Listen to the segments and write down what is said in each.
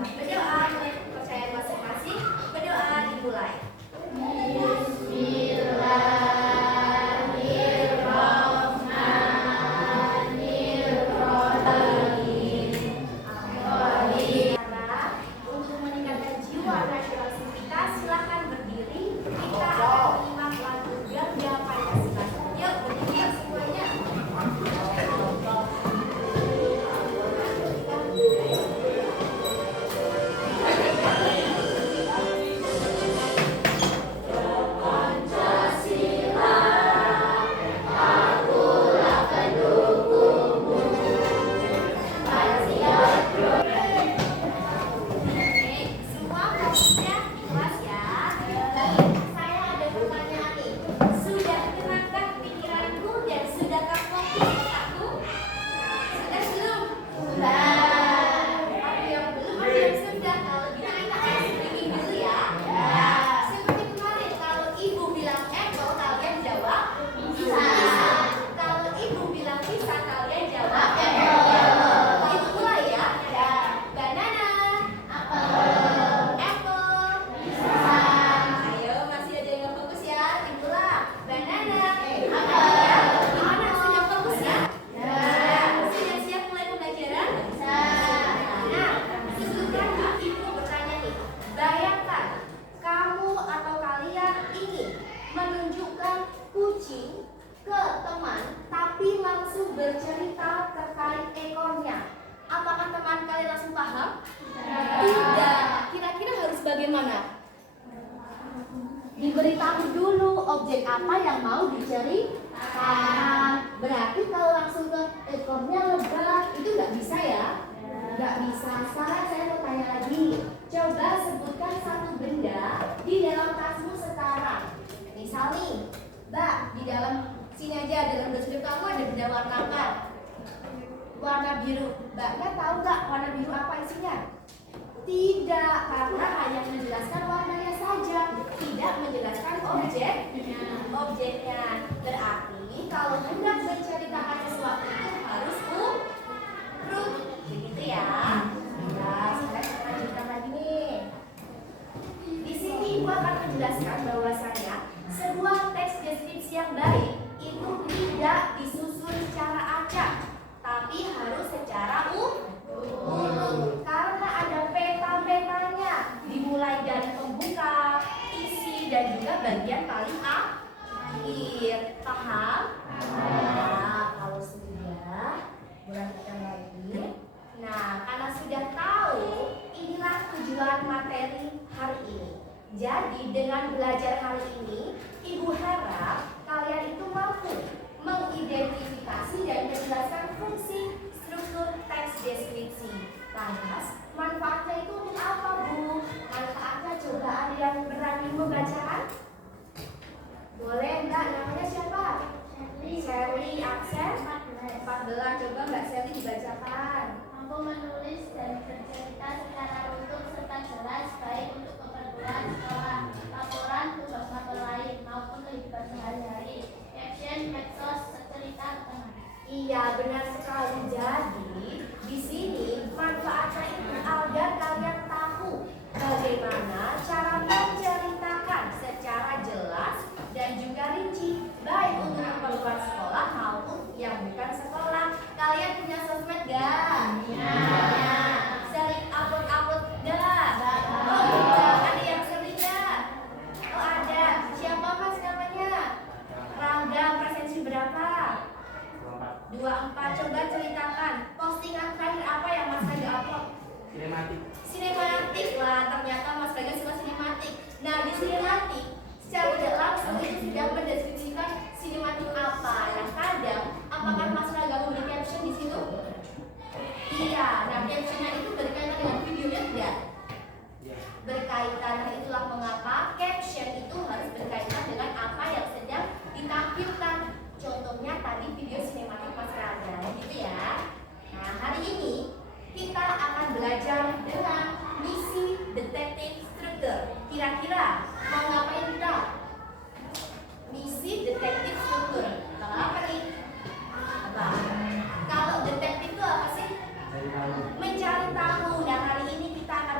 Berdoa menurut kepercayaan masing-masing. Berdoa dimulai. Untuk meningkatkan jiwa nasionalisme kita, silakan berdiri. Kita akan menyimak lagu Garuda Pancasila. Yuk, berdiri semuanya. Semua fokusnya ikhlas ya. Saya ada pertanyaan nih. Sudah tenangkah pikiranku dan sudahkah fokus aku? Sudah belum? Sudah. Ada yang belum, ada yang sudah. Kalau gitu kita speaking dulu ya. Seperti kemarin, kalau ibu bilang apple, kalian jawab bisa. Kalau ibu bilang pisang, kalian jawab apple. Itu mulai ya. Banana. Apple. Ayo, masih ada yang fokus ya. Dimulai. Banana. Gimana? Sudah fokus ya? Sudah siap mulai pembelajaran? Nah, sebelumnya ibu bertanya nih. Bayangkan, kamu atau kalian ingin menunjukkan kucing ke teman, tapi langsung bercerita terkait ekornya. Apakah teman kalian langsung paham? Tidak. Kira-kira harus bagaimana? Diberitahu dulu objek apa yang mau diceritakan. Berarti kalau langsung ke ekornya lebat, itu nggak bisa ya? Nggak bisa. Sekarang saya mau tanya lagi. Coba sebutkan satu benda di dalam tasmu sekarang. Misal nih, Mbak, di dalam sini aja, dalam dashboard kamu ada benda warna apa? Warna biru. Mbaknya tahu nggak warna biru apa isinya? Tidak, karena hanya menjelaskan warnanya saja, tidak menjelaskan objeknya. Berarti kalau hendak menceritakan sesuatu itu harus urut, begitu ya. Nah, sekarang kita lanjutkan lagi nih. Di sini ibu akan menjelaskan bahwasanya sebuah teks deskripsi yang baik itu tidak disusun secara acak, tapi harus secara urut. Karena ada peta-petanya, dimulai dari pembuka, isi, dan juga bagian paling akhir. Paham? Nah, kalau sudah, lanjutkan lagi. Nah, karena sudah tahu, inilah tujuan materi hari ini. Jadi, dengan belajar hari ini, ibu harap kalian itu mampu mengidentifikasi dan menjelaskan fungsi struktur teks deskripsi. Lantas, manfaatnya itu untuk apa, Bu? Manfaatnya coba ada yang berani membacakan? Boleh, Mbak. Namanya siapa? Sherly. Absen? 14. Coba Mbak Sherly dibacakan. Mampu menulis dan bercerita secara utuh serta jelas, baik untuk keperluan sekolah, laporan, tugas mata lain, maupun kehidupan sehari-hari. Caption, medsos, cerita ke teman. Iya, benar sekali. Jadi, di sini manfaatnya itu agar kalian tahu bagaimana cara menceritakan secara jelas dan juga rinci, baik untuk keperluan sekolah maupun yang bukan sekolah. Kalian punya sosmed gak? Punya. Sering upload gak? Oh enggak. Ada yang sering gak? Oh ada. Siapa mas namanya? Rangga. Presensi berapa? 24. Coba ceritakan postingan terakhir apa yang Mas Rangga upload? Sinematik lah. Ternyata Mas Rangga suka sinematik. Nah, di sinematik secara tidak langsung itu sudah mendeskripsikan sinematik apa. Nah, kadang apakah Mas Rangga memberi caption di situ? Iya. Nah, captionnya itu berkaitan dengan videonya tidak? Berkaitan. Nah, itulah mengapa caption itu harus berkaitan dengan apa yang sedang ditampilkan. Contohnya tadi video sinematik Mas Rangga, gitu ya. Nah, hari ini kita akan belajar dengan misi detektif struktur. Kira-kira mau ngapain kita? Misi detektif struktur. Kalau apa nih? Apa? Kalau detektif itu apa sih? Mencari tahu. Nah, hari ini kita akan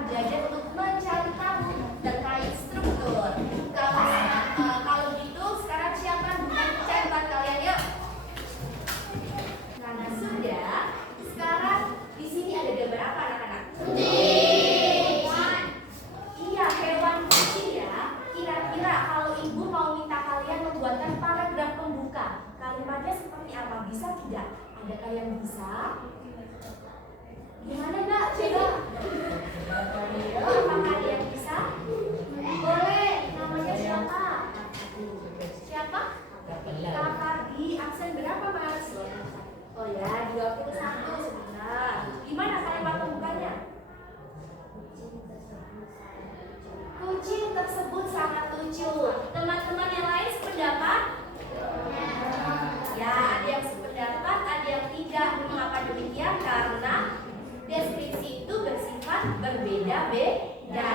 berbeda-beda.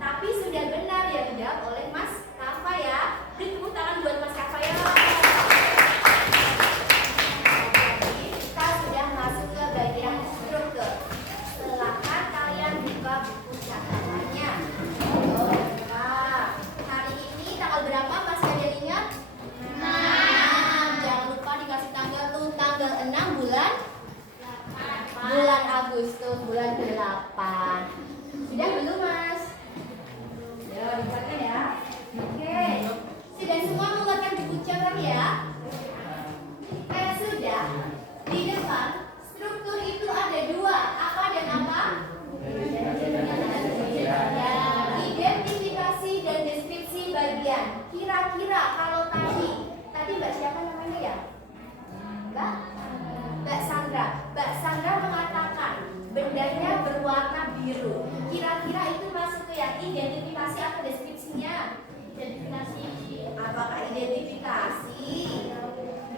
Tapi sudah benar yang dijawab oleh Mas Kafa ya. Beri tepuk tangan buat Mas Kafa ya. Jadi kita sudah masuk ke bagian struktur. Silakan kalian buka buku catatannya. Hari ini tanggal berapa masih ada yang ingat? 6. Jangan lupa dikasih tanggal tuh, tanggal 6 bulan Agustus, bulan 8. Sudah belum Mas? Ya, dibuatkan ya. Oke. Sudah semua mengeluarkan buku catat ya? Sudah. Di depan struktur itu ada 2. Apa dan apa? Identifikasi dan deskripsi bagian. Kira-kira kalau tadi Mbak siapa namanya ya? Mbak Sandra. Mbak Sandra mengatakan bendanya berwarna biru. Kira-kira itu masuk ke yang identifikasi atau deskripsinya? Identifikasi. Apakah identifikasi?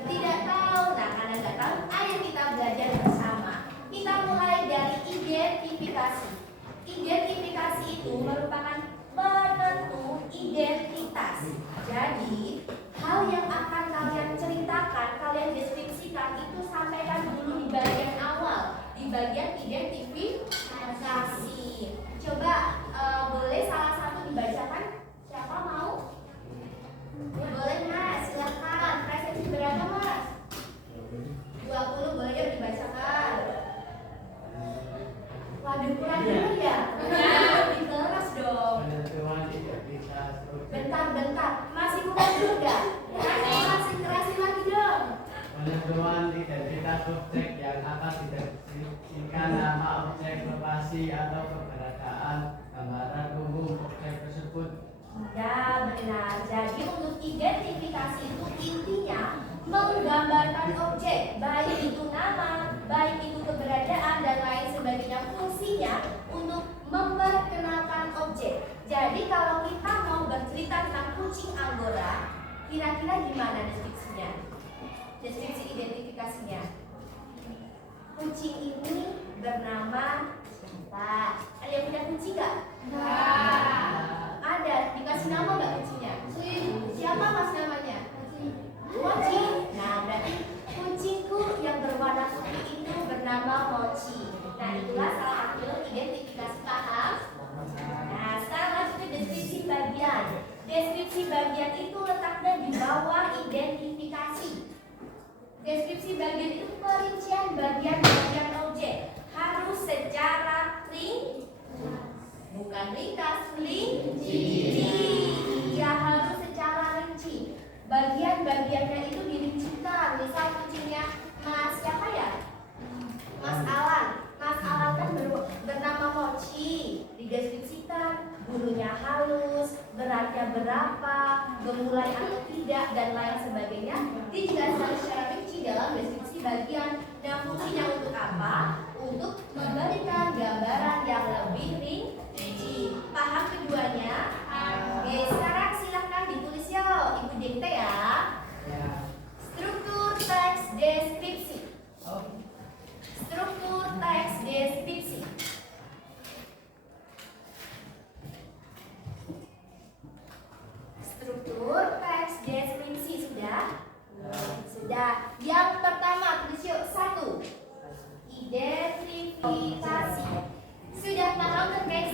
Tidak tahu. Nah, karena nggak tahu, ayo kita belajar bersama. Kita mulai dari identifikasi. Identifikasi itu merupakan penentu identitas. Jadi, hal yang akan kalian ceritakan, kalian deskripsikan itu sampaikan dulu di bagian awal, di bagian identifikasi. Coba boleh salah satu dibacakan? Siapa mau? Boleh Mas, silakan. Presentasi berapa Mas? 20, boleh yuk dibacakan. Waduh, kurang dengar ya? Lebih keras dong. Bentar, masih kurang juga? Masih kerasin lagi dong. Penentuan identitas objek yang akan dideskripsikan, nama objek, lokasi atau keberadaan, gambaran umum objek tersebut. Ya benar. Jadi untuk identifikasi itu intinya menggambarkan objek, baik itu nama, baik itu keberadaan dan lain sebagainya, fungsinya untuk memperkenalkan objek. Jadi kalau kita mau bercerita tentang kucing Anggora, kira-kira gimana deskripsinya? Deskripsi identifikasinya. Kucing ini bernama siapa? Ada yang punya kucing nggak? Ada. Dikasih nama nggak kucingnya? Siapa Mas namanya? Mochi. Nah, berarti kucingku yang berwarna putih itu bernama Mochi. Nah, itulah salah satu identifikasi, paham? Nah, sekarang lanjut ke deskripsi bagian. Deskripsi bagian itu letaknya di bawah identifikasi. Deskripsi bagian itu perincian bagian-bagian objek. Harus secara bukan ringkas, rinci. Ya, harus secara rinci. Bagian-bagiannya itu dirincikan. Misal kucingnya Mas siapa ya? Mas Alan. Mas Alan kan bernama Mochi. Dideskripsikan, bulunya halus, beratnya berapa, gemulai atau tidak, dan lain sebagainya. Dijelaskan secara rinci dalam deskripsi bagian. Nah, fungsinya untuk apa? Untuk memberikan gambaran yang lebih rinci. Paham keduanya? Oke, sekarang silahkan ditulis yuk, Ibu Dikte ya. Struktur teks deskripsi. Struktur teks deskripsi. Struktur teks deskripsi sudah? Sudah. Yang pertama tulis yuk, 1. Identifikasi. Sudah paham terkait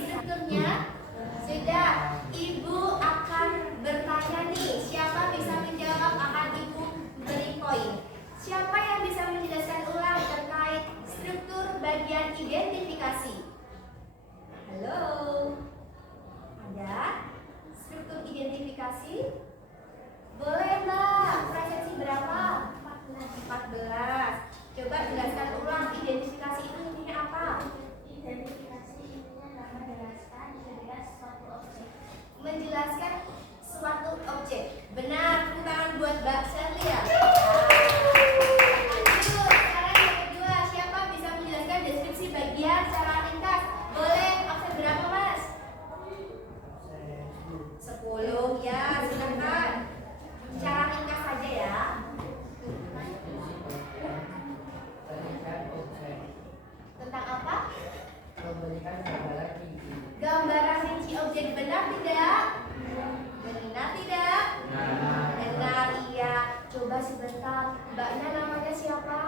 sebentar. Mbaknya namanya siapa?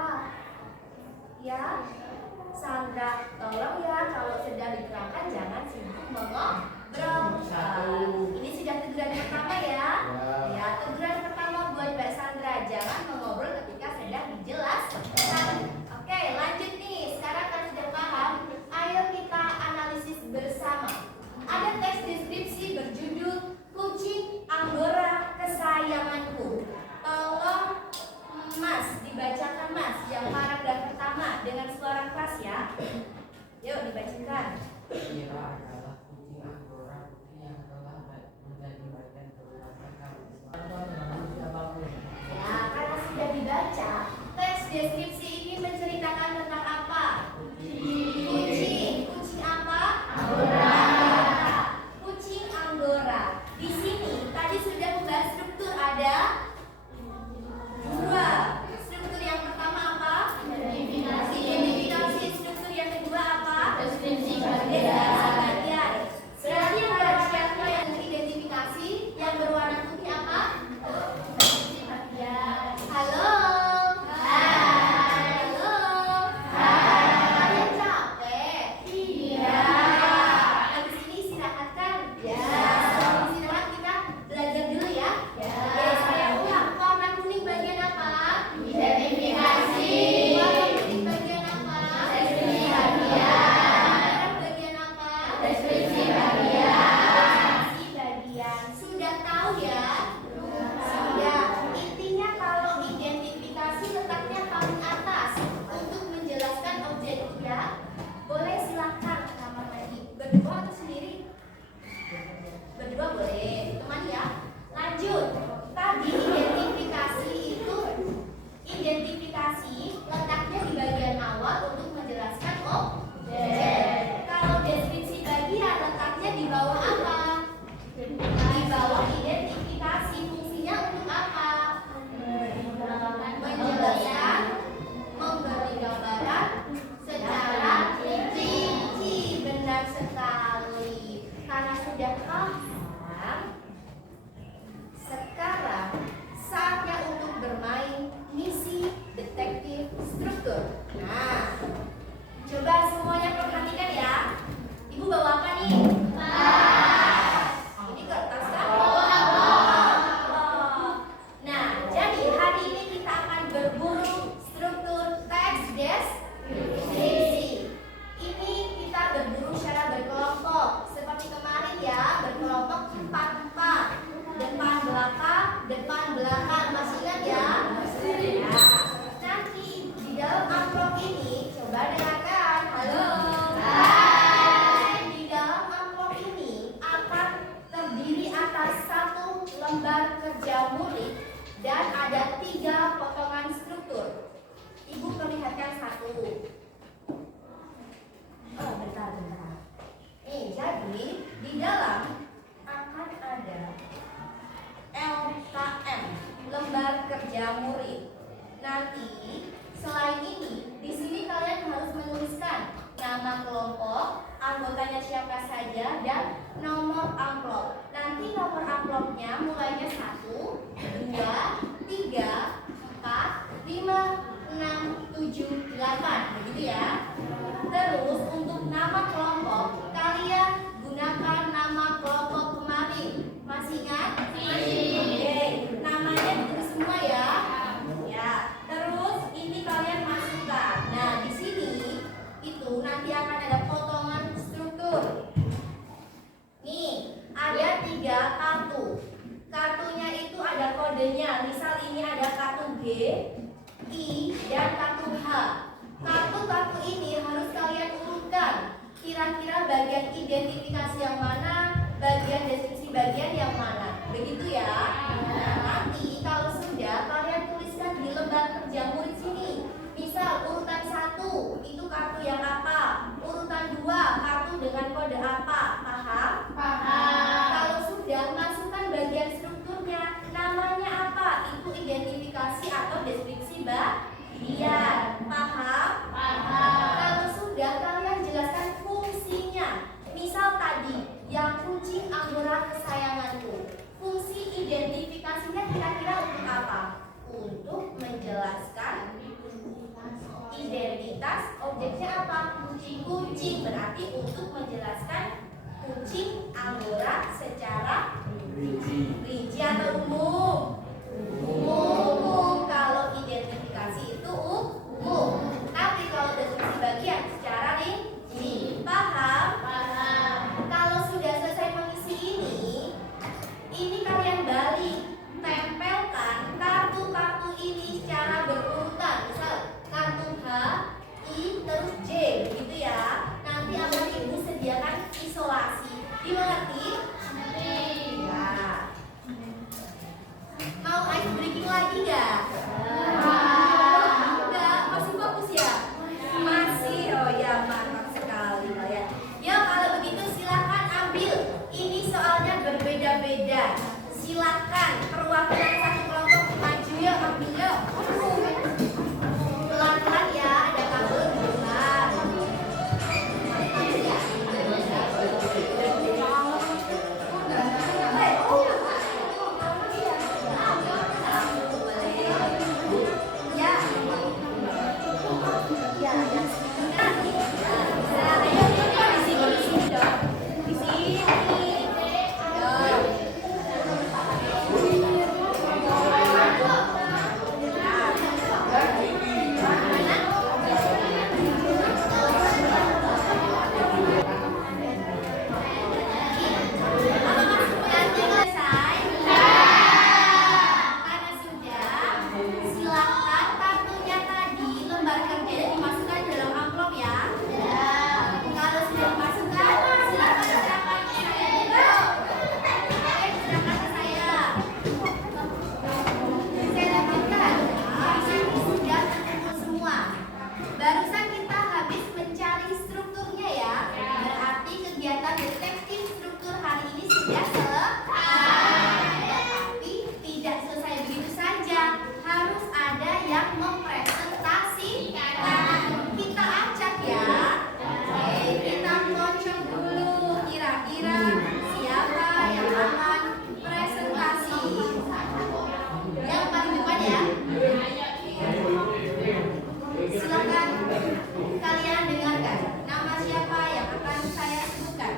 Ya, Sandra. Tolong ya, kalau sedang diterangkan jangan sibuk mengobrol. Ini sudah teguran pertama ya. Ya, teguran pertama buat Mbak Sandra, jangan mengobrol ketika sedang dijelaskan. Oke, lanjut nih. Sekarang kalau sudah paham, ayo kita analisis bersama. Ada teks deskripsi berjudul Kucing Anggora Kesayanganku. Tolong Mas, dibacakan Mas yang paragraf pertama dengan suara keras ya. Yuk dibacakan. Kira adalah kucing Anggora putih yang telah menjadi bagian keluarga kami. Siapapun. Ya, karena sudah dibaca, teks deskripsi ini menceritakan tentang apa? Kucing. Kucing apa? Anggora. Kucing Anggora. Di sini tadi sudah membahas struktur, ada dua. Struktur yang pertama apa? Identifikasi. Struktur yang kedua apa? Deskripsi bagian. Berarti yang bagiannya yang identifikasi, yang berwarna putih apa? Halo. Hai. Halo. Hai. Kalian capek? Iya. Habis ini istirahat kan? Ya. Sebelum istirahat kita belajar dulu ya. Ya. Oke, saya ulang. Warna kuning bagian apa? Identifikasi. Warna putih bagian apa? Deskripsi bagian. Merah bagian apa? Deskripsi bagian. Deskripsi bagian. Sudah tahu ya? Sudah. Intinya kalau identifikasi letaknya paling atas untuk menjelaskan objek ya. Boleh silakan kamar mandi berdua atau sendiri? Berdua boleh, teman ya. Lanjut. Tadi identifikasi letaknya di bagian awal untuk menjelaskan objek. Kalau deskripsi bagian letaknya di bawah apa? Di bawah identifikasi. Fungsinya untuk apa? Menjelaskan, memberi gambaran secara rinci. Benar sekali. Karena sudah paham, sekarang saatnya untuk bermain misi detektif struktur. Nah, coba semuanya perhatikan ya. Ibu bawa apa nih? Ini kertas kan? Nah, jadi hari ini kita akan berburu struktur teks deskripsi. Ini kita berburu secara berkelompok. Seperti kemarin ya, berkelompok 4-4. Depan belakang. Masih ingat ya? Ya. Nanti di dalam amplop ini coba dengarkan. Halo. Hai. Di dalam amplop ini akan terdiri atas satu lembar kerja murid dan ada 3 potongan struktur. Ibu perlihatkan satu. Oh, bentar. Jadi di dalam akan ada LKM, lembar kerja murid. Nanti selain ini, di sini kalian harus menuliskan nama kelompok, anggotanya siapa saja, dan nomor amplop. Nanti nomor amplopnya mulainya 1, 2, 3, 4, 5, 6, 7, 8. Begitu ya. Terus untuk nama kelompok, kalian gunakan nama kelompok kemarin. Masih ingat? Oke, namanya ditulis semua ya. Ya. Terus ini kalian masukkan. Nah, di sini itu nanti akan ada potongan struktur. Nih, ada 3 kartu. Kartunya itu ada kodenya. Misal ini ada kartu G, I, dan kartu H. Kartu-kartu ini harus kalian urutkan. Kira-kira bagian identifikasi yang mana, bagian deskripsi bagian yang mana. Begitu ya. Nah, nanti kalau sudah kalian tuliskan di lembar kerja murid sini. Misal urutan 1 itu kartu yang apa, urutan 2 kartu dengan kode apa. Paham? Paham. Kalau sudah, masukkan bagian strukturnya. Namanya apa? Itu identifikasi atau deskripsi bagian. Paham? Paham. Kalau sudah, kalian jelaskan fungsinya. Misal tadi yang kucing Anggora Kesayanganku, fungsi identifikasinya kira-kira untuk apa? Untuk Objeknya apa? Kucing. Berarti untuk menjelaskan kucing Angora secara rinci atau umum? Umum. Kalau identifikasi itu umum. Tapi kalau deskripsi bagian secara rinci. Paham? Paham. Kalau sudah selesai mengisi ini kalian balik, tempelkan kartu-kartu ini secara berurutan. Misal kartu H, I, terus J, begitu ya. Nanti akan ibu sediakan isolasi. Dimengerti? Ya. Mau ice breaking lagi nggak? Enggak, masih fokus ya? Masih, oh ya mantap sekali kalian. Ya kalau begitu silakan ambil. Ini soalnya berbeda-beda. Silakan perwakilan satu kelompok maju ya, ambil yuk. Pelan-pelan ya, ada kabel di depan. Barusan kita habis mencari strukturnya ya. Berarti kegiatan detektif struktur hari ini sudah selesai. Tapi tidak selesai begitu saja. Harus ada yang mempresentasikan. Kita acak ya. Oke, kita kocok dulu. Kira-kira siapa yang akan presentasi? Yang paling depan ya. Silakan kalian dengarkan nama siapa yang akan saya sebutkan.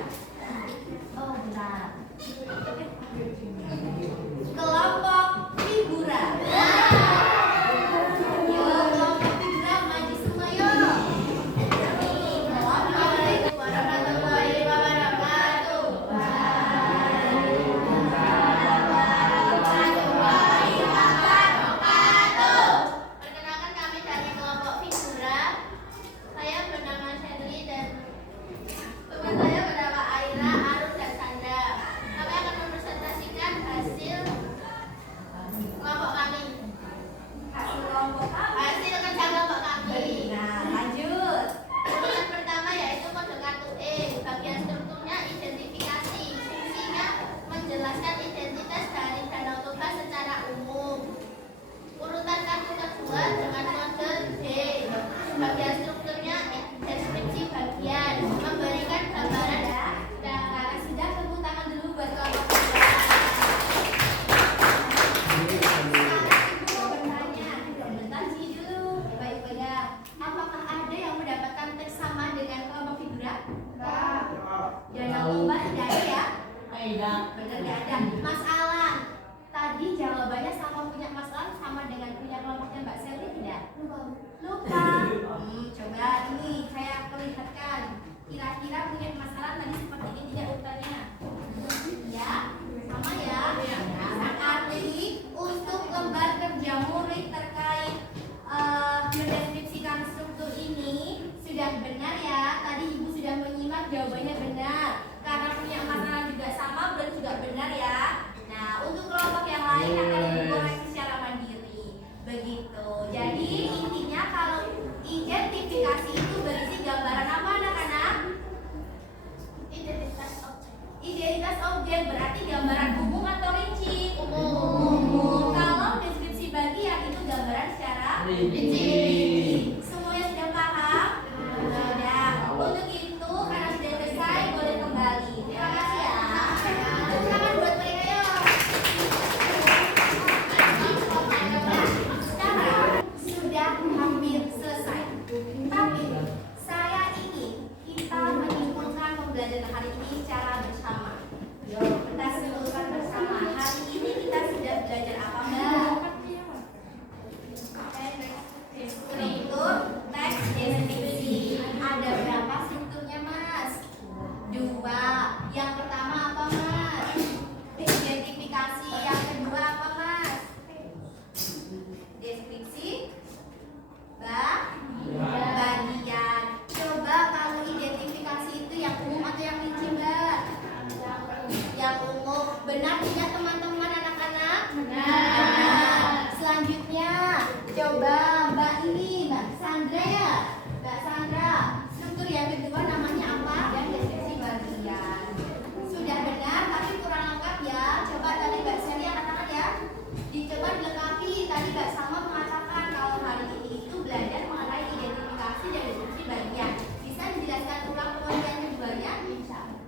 Oh benar. Kelompok hiburan. Yo, kelompok hiburan maju semua yo. Assalamualaikum warahmatullahi wabarakatuh. Perkenalkan kami dari kelompok figura. Saya bernama Sherly dan teman saya bernama Aira, Arun, dan Sandra. Kami akan mempresentasikan hasil kelompok kami. Hasil kelompok apa? Hasil kerja kelompok kami. Nah, lanjut. Urutan pertama yaitu kode kartu E. Bagian strukturnya identifikasi. Fungsinya menjelaskan identitas dari Danau Toba secara umum. Urutan kartu kedua dengan kode D. Bagian strukturnya deskripsi bagian, memberikan gambaran Ya. dan Karena sudah tepuk tangan dulu buat kelompok hiburan. Sekarang ibu mau bertanya. Bentar sih dulu. Baik-baik. Apakah ada yang mendapatkan teks sama dengan kelompok figura? Danau Toba tidak ada ya? Benar nggak ada. Mas Alan, tadi jawabannya sama punya Mas Alan sama dengan punya kelompoknya Mbak Selly tidak? Lupa. Coba ini saya perlihatkan. Kira-kira punya Mas Alan tadi seperti ini tidak urutannya? Ya, sama ya. Nah, berarti untuk lembar kerja murid terkait mendeskripsikan struktur ini sudah benar ya. Tadi ibu sudah menyimak jawabannya benar. Karena punya masalah juga sama, berarti juga benar ya. Nah, untuk kelompok yang lain akan ibu koreksi secara mandiri. Begitu. Jadi intinya kalau identifikasi itu berisi gambaran apa anak-anak? identitas objek. Identitas objek berarti gambaran umum atau rinci? Umum. Kalau deskripsi bagian itu gambaran secara Rinci. Semuanya sudah paham? Sudah. Untuk itu karena sudah selesai boleh kembali. Terima kasih ya. Tepuk tangan buat mereka ya. Nah, sekarang sudah hampir selesai. Tapi hari ini secara bersama. Yuk, kita simpulkan bersama. Hari ini kita sudah belajar apa, Mbak? Struktur teks deskripsi. Ada berapa strukturnya, Mas? 2. Yang pertama apa, Mas? Identifikasi. Yang kedua apa, Mas? Deskripsi. Bagian. Coba kalau identifikasi itu yang umum atau yang rinci, Mbak? Yang umum. Benar tidak, teman-teman anak-anak? Benar. Selanjutnya, coba Mbak ini, Mbak Sandra ya. Mbak Sandra, struktur yang kedua namanya apa? Yang deskripsi bagian. Sudah benar, tapi kurang lengkap ya. Coba tadi Mbak Celia katakan ya. Dicoba dilengkapi. Tadi Mbak Salma mengatakan kalau hari ini itu belajar mengenai identifikasi dan deskripsi bagian. Bisa dijelaskan ulang pengertian keduanya?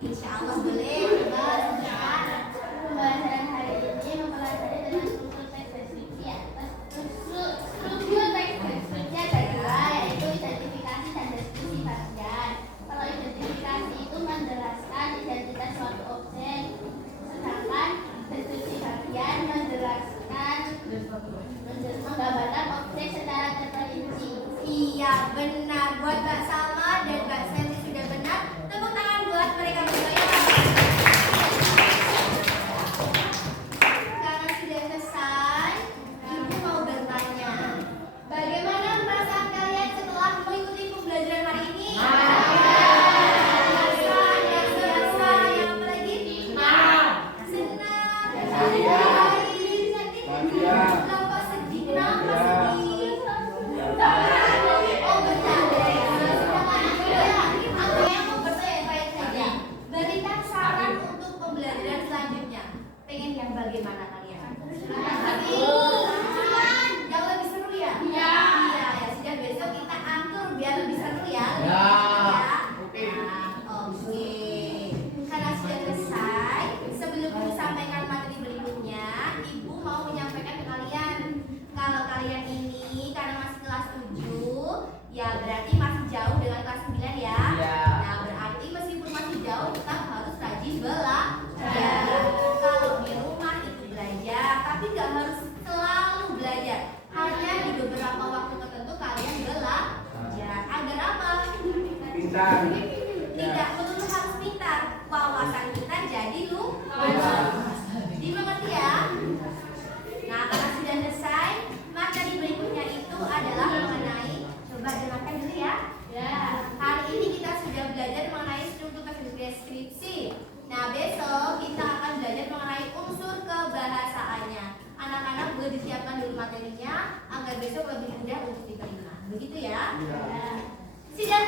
Insya Allah boleh. Coba silakan. Pembahasan hari ini mempelajari tentang struktur teks deskripsi atas struktur teks deskripsi ada 2, yaitu identifikasi dan deskripsi bagian. Kalau identifikasi itu menjelaskan identitas suatu objek, sedangkan deskripsi bagian menjelaskan menggambarkan objek secara terperinci. Iya benar. Buat Mbak Salma dan Mbak Santi sudah benar. Tepuk tangan buat mereka berdua. Karena sudah selesai, Ibu mau bertanya, bagaimana perasaan kalian setelah mengikuti pembelajaran hari ini? Biasa, yang apa lagi? Senang. Loh, kok sedih? Kenapa sedih? Oh bercanda ya. Aku yang mau bertanya baik saja. Berikan saran untuk pembelajaran selanjutnya. Pengen yang bagaimana kalian? Yang lebih seru ya? Iya. Ya sudah, besok kita atur biar lebih seru ya. Oke. Karena sudah selesai, sebelum disampaikan materi berikutnya, Ibu mau menyampaikan ke kalian. Kalau kalian ini karena masih kelas 7, ya berarti masih jauh dengan kelas 9 ya. Nah, berarti meskipun masih jauh tetap harus rajin belajar. Kalau di rumah itu belajar, tapi nggak harus selalu belajar. Hanya di beberapa waktu tertentu kalian belajar. Agar apa? Pintar. Tidak perlu harus pintar. Wawasan kita jadi luas. Dimengerti ya? Nah, karena sudah selesai, materi berikutnya itu adalah mengenai, coba dengarkan dulu ya. Hari ini kita sudah belajar mengenai struktur teks deskripsi. Nah, besok kita akan belajar mengenai unsur kebahasaannya. Anak-anak boleh disiapkan dulu materinya agar besok lebih mudah untuk diterima. Begitu ya? Sidang